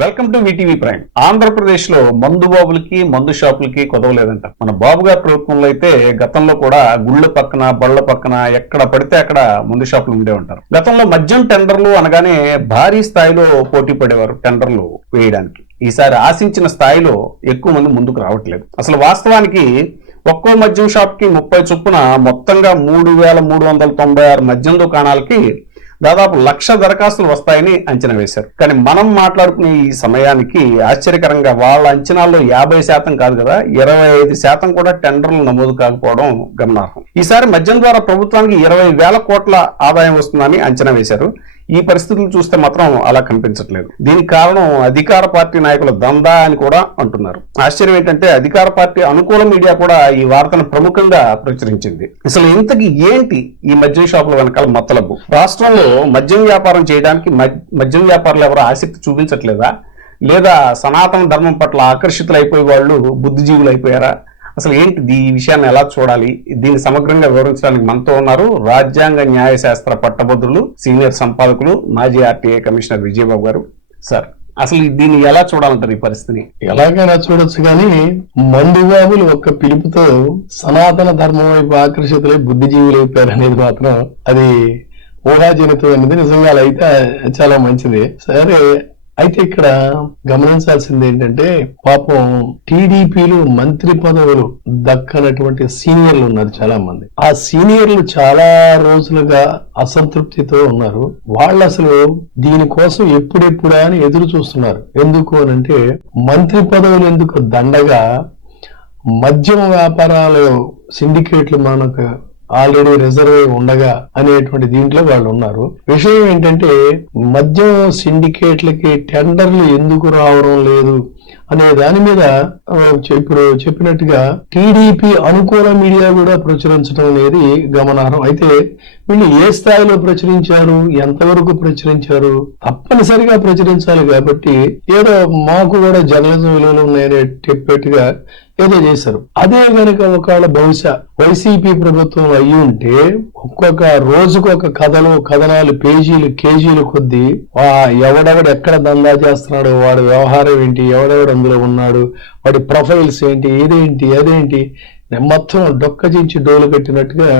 Welcome to VTV prime. Andhra Pradesh లో మందు బాబులకి మందు షాపులకి కొదవలేదంట. మన బాబు గారి ప్రభుత్వంలో అయితే గతంలో కూడా గుళ్ళ పక్కన బళ్ళ పక్కన ఎక్కడ పడితే అక్కడ మందు షాపులు ఉండే ఉంటారు. గతంలో మద్యం టెండర్లు అనగానే భారీ స్థాయిలో పోటీ పడేవారు టెండర్లు వేయడానికి. ఈసారి ఆశించిన స్థాయిలో ఎక్కువ మంది ముందుకు రావట్లేదు. అసలు వాస్తవానికి ఒక్కో మద్యం షాప్ కి 30 చొప్పున మొత్తంగా 3,396 మద్యం దుకాణాలకి దాదాపు 1,00,000 దరఖాస్తులు వస్తాయని అంచనా వేశారు. కానీ మనం మాట్లాడుకునే ఈ సమయానికి ఆశ్చర్యకరంగా వాళ్ళ అంచనాల్లో 50% కాదు కదా, 25% కూడా టెండర్లు నమోదు కాకపోవడం గమనార్హం. ఈసారి మద్యం ద్వారా ప్రభుత్వానికి 20,000 కోట్ల ఆదాయం వస్తుందని అంచనా వేశారు. ఈ పరిస్థితులు చూస్తే మాత్రం అలా కనిపించట్లేదు. దీనికి కారణం అధికార పార్టీ నాయకుల దందా అని కూడా అంటున్నారు. ఆశ్చర్యం ఏంటంటే అధికార పార్టీ అనుకూల మీడియా కూడా ఈ వార్తను ప్రముఖంగా ప్రచురించింది. అసలు ఇంతకీ ఏంటి ఈ మద్యం షాపుల వెనకాల మతలబు? రాష్ట్రంలో మద్యం వ్యాపారం చేయడానికి మద్యం వ్యాపారులు ఎవరు ఆసక్తి చూపించట్లేదా, లేదా సనాతన ధర్మం పట్ల ఆకర్షితులైపోయి వాళ్ళు బుద్ధిజీవులు అయిపోయారా? అసలు ఏంటి ఈ విషయాన్ని ఎలా చూడాలి? దీన్ని సమగ్రంగా వివరించడానికి మనతో ఉన్నారు రాజ్యాంగ న్యాయశాస్త్ర పట్టభద్రులు, సీనియర్ సంపాదకులు, మాజీ ఆర్టీఐ కమిషనర్ విజయబాబు గారు. సార్, అసలు దీన్ని ఎలా చూడాలంటారు? ఈ పరిస్థితిని ఎలాగైనా చూడొచ్చు, కానీ మందుబాబులు ఒక్క పిలుపుతో సనాతన ధర్మం వైపు ఆకర్షితులై బుద్ధిజీవులు అయిపోయారు అనేది మాత్రం అది ఊహాజనితం అనేది. నిజంగా అలా అయితే చాలా మంచిది. సరే, అయితే ఇక్కడ గమనించాల్సింది ఏంటంటే పాపం టీడీపీలు మంత్రి పదవులు దక్కనటువంటి సీనియర్లు ఉన్నారు చాలా మంది. ఆ సీనియర్లు చాలా రోజులుగా అసంతృప్తితో ఉన్నారు. వాళ్ళు అసలు దీనికోసం ఎప్పుడెప్పుడా అని ఎదురు చూస్తున్నారు. ఎందుకు అనంటే మంత్రి పదవులు ఎందుకు దండగా మద్యం వ్యాపారాలు సిండికేట్లు మనకు ఆల్రెడీ రిజర్వ్ ఉండగా అనేటువంటి దీంట్లో వాళ్ళు ఉన్నారు. విషయం ఏంటంటే మద్యం సిండికేట్లకి టెండర్లు ఎందుకు రావడం లేదు అనే దాని మీద ఇప్పుడు చెప్పినట్టుగా టీడీపీ అనుకూల మీడియా కూడా ప్రచురించడం అనేది గమనార్హం. అయితే వీళ్ళు ఏ స్థాయిలో ప్రచురించారు, ఎంతవరకు ప్రచురించారు? తప్పనిసరిగా ప్రచురించాలి కాబట్టి ఏదో మాకు కూడా జర్నలిజం విలువలు ఉన్నాయని చెప్పేట్టుగా ఏదో చేశారు. అదే కనుక ఒకవేళ బహుశా వైసీపీ ప్రభుత్వం అయ్యి ఉంటే ఒక్కొక్క రోజుకు ఒక కథనాలు కేజీలు కొద్దీ ఎవడెవడు ఎక్కడ దందా చేస్తున్నాడు, వాడి వ్యవహారం ఏంటి, ఎవడెవడు అందులో ఉన్నాడు, వాడి ప్రొఫైల్స్ ఏంటి, అదేంటి మొత్తం డొక్కచించి డోలు కట్టినట్టుగా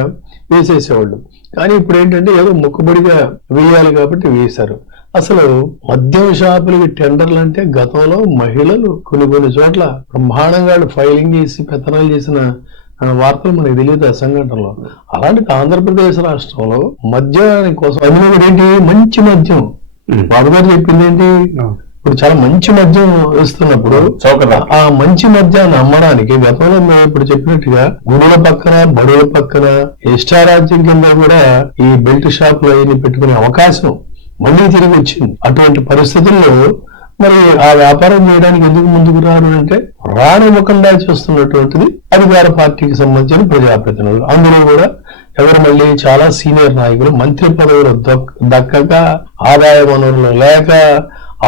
వేసేసేవాళ్ళు. కానీ ఇప్పుడు ఏంటంటే ఏదో మొక్కుబడిగా వేయాలి కాబట్టి వేశారు. అసలు మద్యం షాపులకి టెండర్లు అంటే గతంలో మహిళలు కొన్ని చోట్ల బ్రహ్మాండంగా ఫైలింగ్ చేసి పెత్తనాలు చేసిన వార్తలు మనకి తెలియదు ఆ సంఘటనలో. అలాంటి ఆంధ్రప్రదేశ్ రాష్ట్రంలో మద్యాని కోసం అది ఏంటి, మంచి మద్యం బాబు గారు చెప్పింది ఏంటి, ఇప్పుడు చాలా మంచి మద్యం వేస్తున్నప్పుడు ఆ మంచి మద్యాన్ని అమ్మడానికి గతంలో మేము ఇప్పుడు చెప్పినట్టుగా గుడుల పక్కన బడుల పక్కన ఇష్టారాజ్యం కింద కూడా ఈ బెల్ట్ షాపులు అవి పెట్టుకునే అవకాశం మళ్ళీ తిరిగి వచ్చింది. అటువంటి పరిస్థితుల్లో మరి ఆ వ్యాపారం చేయడానికి ఎందుకు ముందుకు రారు అంటే రానివ్వకుండా చేస్తున్నటువంటిది అధికార పార్టీకి సంబంధించిన ప్రజాప్రతినిధులు. అందులో కూడా ఎవరు మళ్ళీ చాలా సీనియర్ నాయకులు మంత్రి పదవులు దక్కక ఆదాయ వనరులు లేక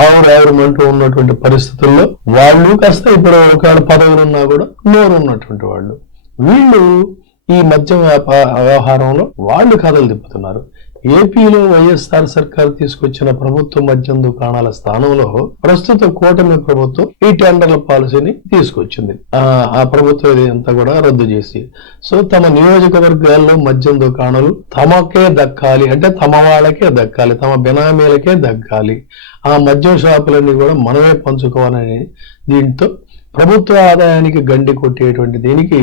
ఆవురావురమంటూ ఉన్నటువంటి పరిస్థితుల్లో వాళ్ళు కాస్త ఇప్పుడు ఒకవేళ పదవులు ఉన్నా కూడా నోరు ఉన్నటువంటి వాళ్ళు వీళ్ళు ఈ మద్యం వ్యవహారంలో వాళ్ళు కథలు తిప్పుతున్నారు. ఏపీలో వైఎస్ఆర్ సర్కార్ తీసుకొచ్చిన ప్రభుత్వ మద్యం దుకాణాల స్థానంలో ప్రస్తుత కూటమి ప్రభుత్వం ఈ టెండర్ల పాలసీని తీసుకొచ్చింది. ఆ ప్రభుత్వం ఇదంతా కూడా రద్దు చేసి సో తమ నియోజకవర్గాల్లో మద్యం దుకాణాలు తమకే దక్కాలి, అంటే తమ వాళ్ళకే దక్కాలి, తమ బినామీలకే దక్కాలి, ఆ మద్యం షాపులన్నీ కూడా మనమే పంచుకోవాలని దీంతో ప్రభుత్వ ఆదాయానికి గండి కొట్టేటువంటి దీనికి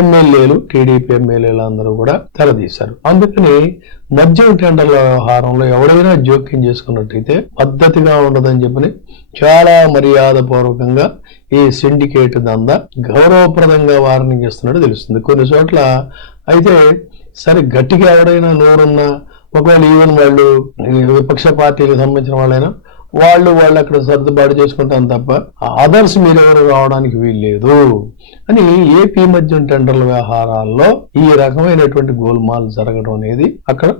ఎమ్మెల్యేలు, టీడీపీ ఎమ్మెల్యేలు అందరూ కూడా తెరదీశారు. అందుకని మద్యం టెండర్ల వ్యవహారంలో ఎవరైనా జోక్యం చేసుకున్నట్టయితే పద్ధతిగా ఉండదని చెప్పని చాలా మర్యాద పూర్వకంగా ఈ సిండికేట్ దందా గౌరవప్రదంగా వార్నింగ్ చేస్తున్నట్టు తెలుస్తుంది కొన్ని చోట్ల. అయితే సరే గట్టిగా ఎవరైనా నోరున్నా ఒకవేళ ఈవెన్ వాళ్ళు విపక్ష పార్టీలకు సంబంధించిన వాళ్ళైనా వాళ్ళు అక్కడ సర్దుబాటు చేసుకుంటాను తప్ప అదర్స్ మీరెవరు రావడానికి వీల్లేదు అని ఏపీ మద్యం టెండర్ల వ్యవహారాల్లో ఈ రకమైనటువంటి గోల్మాల్ జరగడం అనేది అక్కడ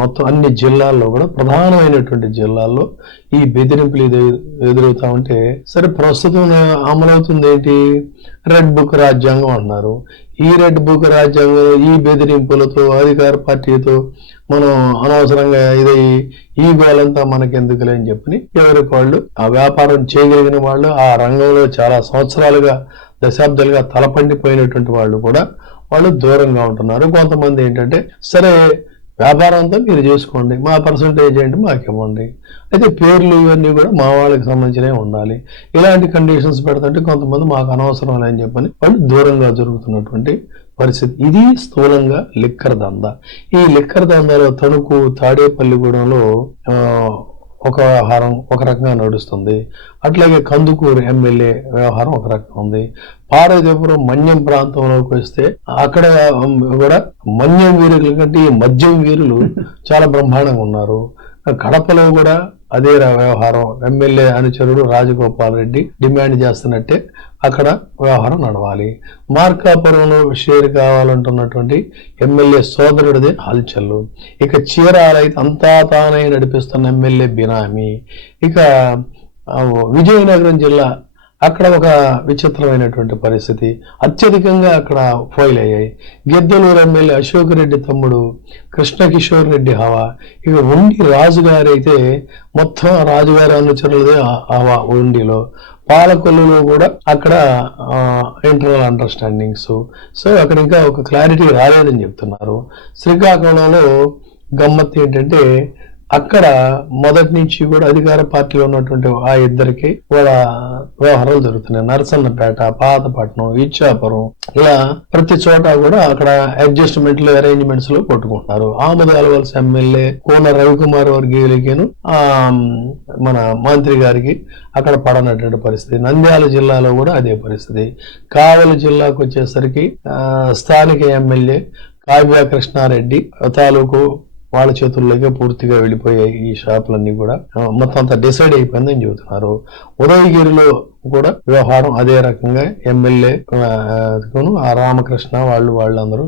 మొత్తం అన్ని జిల్లాల్లో కూడా ప్రధానమైనటువంటి జిల్లాల్లో ఈ బెదిరింపులు ఎదురవుతా ఉంటే సరే ప్రస్తుతం అమలవుతుంది ఏంటి, రెడ్ బుక్ రాజ్యాంగం అన్నారు. ఈ రెడ్ బుక్ రాజ్యాంగం ఈ బెదిరింపులతో అధికార పార్టీతో మనం అనవసరంగా ఈ గోలంతా మనకెందుకులే అని చెప్పి ఎవరికి వాళ్ళు ఆ వ్యాపారం చేయగలిగిన వాళ్ళు, ఆ రంగంలో చాలా సంవత్సరాలుగా దశాబ్దాలుగా తలపండిపోయినటువంటి వాళ్ళు కూడా వాళ్ళు దూరంగా ఉంటున్నారు. కొంతమంది ఏంటంటే సరే వ్యాపారం అంతా మీరు చేసుకోండి, మా పర్సంటేజ్ ఏంటి మాకు ఇవ్వండి, అయితే పేర్లు ఇవన్నీ కూడా మా వాళ్ళకి సంబంధించినవి ఉండాలి, ఇలాంటి కండిషన్స్ పెడుతుంటే కొంతమంది మాకు అనవసరం అని చెప్పని వాళ్ళు దూరంగా జరుగుతున్నటువంటి పరిస్థితి. ఇది స్థూలంగా లిక్కర్ దందా. ఈ లిక్కర్ దందాలో తణుకు తాడేపల్లిగూడెంలో ఒక వ్యవహారం ఒక రకంగా నడుస్తుంది. అట్లాగే కందుకూరు ఎమ్మెల్యే వ్యవహారం ఒక రకంగా ఉంది. పార్వతీపురం మన్యం ప్రాంతంలోకి వస్తే అక్కడ కూడా మన్యం వీరుల కంటే ఈ మద్యం వీరులు చాలా బ్రహ్మాండంగా ఉన్నారు. కడపలో కూడా అదే వ్యవహారం. ఎమ్మెల్యే అనుచరుడు రాజగోపాల్ రెడ్డి డిమాండ్ చేస్తున్నట్టే అక్కడ వ్యవహారం నడవాలి. మార్కాపురంలో షేర్ కావాలంటున్నటువంటి ఎమ్మెల్యే సోదరుడిదే హల్చల్లు. ఇక చీరాలైతే అంతా తానై నడిపిస్తున్న ఎమ్మెల్యే బినామీ. ఇక విజయనగరం జిల్లా అక్కడ ఒక విచిత్రమైనటువంటి పరిస్థితి, అత్యధికంగా అక్కడ ఫైల్ అయ్యాయి. గిద్దలూరు ఎమ్మెల్యే అశోక్ రెడ్డి తమ్ముడు కృష్ణకిషోర్ రెడ్డి హవా. ఇక ఉండి రాజుగారి అయితే మొత్తం రాజుగారి అనుచరులదే హవా ఉండిలో. పాలకొల్లులో కూడా అక్కడ ఇంటర్నల్ అండర్స్టాండింగ్స్. సో అక్కడ ఇంకా ఒక క్లారిటీ రాలేదని చెప్తున్నారు. శ్రీకాకుళంలో గమ్మత్తు ఏంటంటే అక్కడ మొదటి నుంచి కూడా అధికార పార్టీలో ఉన్నటువంటి ఆ ఇద్దరికి వాళ్ళ వ్యవహారాలు జరుగుతున్నాయి. నరసన్నపేట, పాతపట్నం, ఇచ్చాపురం, ఇలా ప్రతి చోట కూడా అక్కడ అడ్జస్ట్మెంట్లు అరేంజ్మెంట్స్ లో కొట్టుకుంటున్నారు. ఆమదాలవలస ఎమ్మెల్యే కోన రవికుమార్ వర్గీయులకిను మన మంత్రి గారికి అక్కడ పడనటువంటి పరిస్థితి. నంద్యాల జిల్లాలో కూడా అదే పరిస్థితి. కావలి జిల్లాకు వచ్చేసరికి స్థానిక ఎమ్మెల్యే కావ్య కృష్ణారెడ్డి తాలూకు వాళ్ళ చేతుల్లోకి పూర్తిగా వెళ్ళిపోయాయి ఈ షాపులన్నీ కూడా. మొత్తం అంతా డిసైడ్ అయిపోయిందని చెబుతున్నారు. ఉదయగిరిలో కూడా వ్యవహారం అదే రకంగా ఎమ్మెల్యే ఆ రామకృష్ణ వాళ్ళందరూ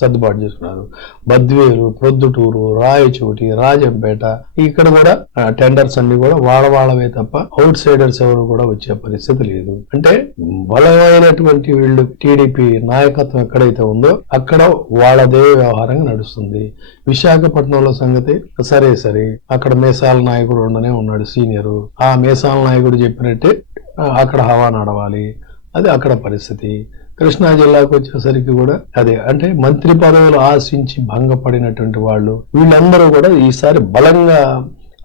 సర్దుబాటు చేసుకున్నారు. బద్వేలు, ప్రొద్దుటూరు, రాయచోటి, రాజంపేట ఇక్కడ కూడా టెండర్స్ అన్ని కూడా వాళ్ళవే తప్ప అవుట్ సైడర్స్ ఎవరు కూడా వచ్చే పరిస్థితి లేదు. అంటే బలమైనటువంటి వీళ్ళు టీడీపీ నాయకత్వం ఎక్కడైతే ఉందో అక్కడ వాళ్ళదే వ్యవహారంగా నడుస్తుంది. విశాఖపట్నంలో సంగతి సరే అక్కడ మేసాల నాయకుడు ఉండనే ఉన్నాడు సీనియరు. ఆ మేసాల నాయకుడు చెప్పినట్టే అక్కడ హవా నడవాలి, అది అక్కడ పరిస్థితి. కృష్ణా జిల్లాకు వచ్చేసరికి కూడా అదే. అంటే మంత్రి పదవులు ఆశించి భంగపడినటువంటి వాళ్ళు వీళ్ళందరూ కూడా ఈసారి బలంగా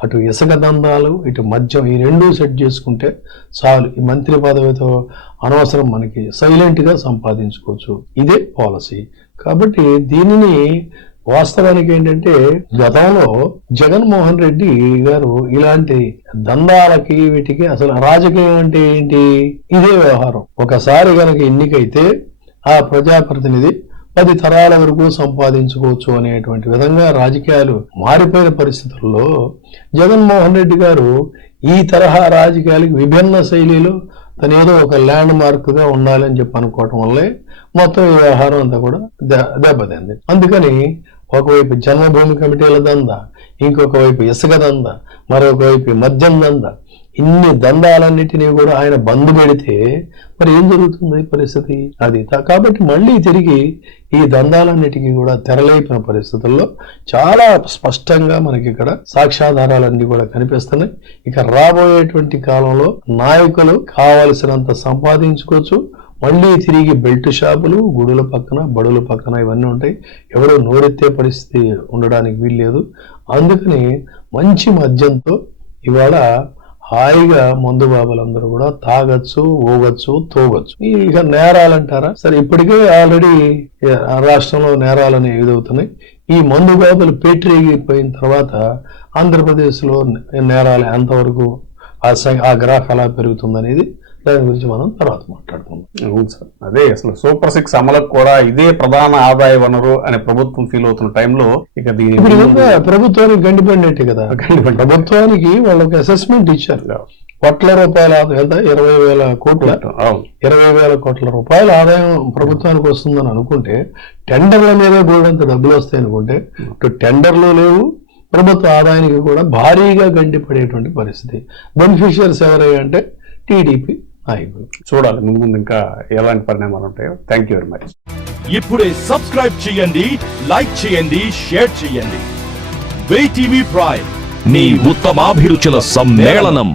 అటు ఇసుక దందాలు ఇటు మద్యం ఈ రెండూ సెట్ చేసుకుంటే చాలు, ఈ మంత్రి పదవితో అనవసరం మనకి సైలెంట్ గా సంపాదించుకోవచ్చు. ఇదే పాలసీ. కాబట్టి దీనిని వాస్తవానికి ఏంటంటే గతంలో జగన్మోహన్ రెడ్డి గారు ఇలాంటి దందాలకి వీటికి అసలు రాజకీయం అంటే ఏంటి, ఇదే వ్యవహారం. ఒకసారి గనక ఎన్నికైతే ఆ ప్రజాప్రతినిధి 10 తరాల వరకు సంపాదించుకోవచ్చు అనేటువంటి విధంగా రాజకీయాలు మారిపోయిన పరిస్థితుల్లో జగన్మోహన్ రెడ్డి గారు ఈ తరహా రాజకీయాలకు విభిన్న శైలిలో తనేదో ఒక ల్యాండ్ మార్క్ గా ఉండాలని చెప్పి అనుకోవటం వల్లే మొత్తం ఈ వ్యవహారం అంతా కూడా దెబ్బతింది. అందుకని ఒకవైపు జన్మభూమి కమిటీల దందా, ఇంకొక వైపు ఇసుక దందా, మరొక వైపు మద్యం దందా, ఇన్ని దందాలన్నిటినీ కూడా ఆయన బంద్ పెడితే మరి ఏం జరుగుతుంది పరిస్థితి అది. కాబట్టి మళ్ళీ తిరిగి ఈ దందాలన్నిటికీ కూడా తెరలేపిన పరిస్థితుల్లో చాలా స్పష్టంగా మనకి ఇక్కడ సాక్ష్యాధారాలన్నీ కూడా కనిపిస్తున్నాయి. ఇక రాబోయేటువంటి కాలంలో నాయకులు కావలసినంత సంపాదించుకోవచ్చు. మళ్ళీ తిరిగి బెల్ట్ షాపులు, గుడుల పక్కన, బడుల పక్కన ఇవన్నీ ఉంటాయి. ఎవరో నోరెత్తే పరిస్థితి ఉండడానికి వీల్లేదు. అందుకని మంచి మద్యంతో ఇవాళ హాయిగా మందు బాబులందరూ కూడా తాగొచ్చు, ఊగొచ్చు, తోగొచ్చు. ఇక నేరాలంటారా, సరే ఇప్పటికే ఆల్రెడీ రాష్ట్రంలో నేరాలని ఎదుగుతున్నాయి. ఈ మందు బాబులు పేటరేగిపోయిన తర్వాత ఆంధ్రప్రదేశ్ లో నేరాలు ఎంతవరకు ఆ గ్రాఫ్ ఎలా పెరుగుతుందనేది దాని గురించి మనం తర్వాత మాట్లాడుకుందాం. అవును సార్, అదే అసలు సూపర్ 6 అమలకు కూడా ఇదే ప్రధాన ఆదాయ వనరు అనే ప్రభుత్వం ఫీల్ అవుతున్న టైంలో ఇక ప్రభుత్వానికి గండిపడినట్టే కదా. ప్రభుత్వానికి వాళ్ళకి అసెస్మెంట్ ఇచ్చారు. కోట్ల రూపాయల ఎంత 20,000 కోట్ల అవును 20,000 కోట్ల రూపాయల ఆదాయం ప్రభుత్వానికి వస్తుందని అనుకుంటే టెండర్ల మీద గోడంత డబ్బులు వస్తాయి అనుకుంటే ఇటు టెండర్లు లేవు, ప్రభుత్వ ఆదాయానికి కూడా భారీగా గండిపడేటువంటి పరిస్థితి. బెనిఫిషియర్స్ ఎవరయ్యా అంటే టీడీపీ నాయకులు. చూడాలి ముందు ఇంకా ఎలాంటి పరిణామాలు ఉంటాయో. Thank you very much. ఇప్పుడే సబ్స్క్రైబ్ చేయండి, లైక్ చేయండి, షేర్ చేయండి. వే టీవీ ప్రైమ్, మీ ఉత్తమాభిరుచుల సమ్మేళనం.